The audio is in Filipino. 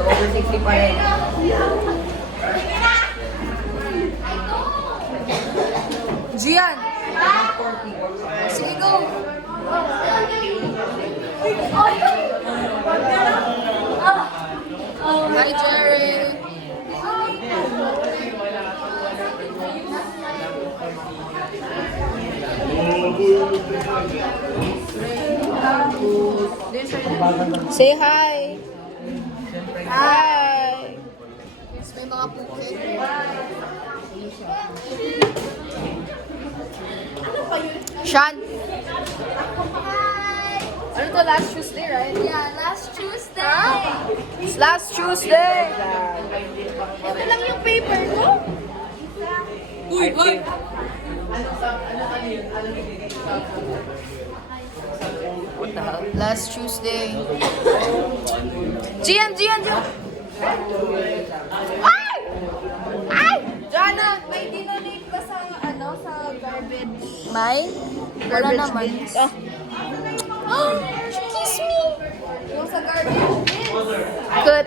So, over 60 pa rin. Gian! Sige, go! Hi, Jerry! Say hi! Hi! May mga bukid. Sean! Ano to, last Tuesday, right? Yeah, last Tuesday. It's last Tuesday! Ito lang yung paper ko. Uy, uy! What the hell? Last Tuesday. Gian! Gian! Gian! Ay! Ay! Jana! May dinonate ba sa, sa garbage? May? Wala naman. Oh, she kissed me. Yung sa garbage bin. Good.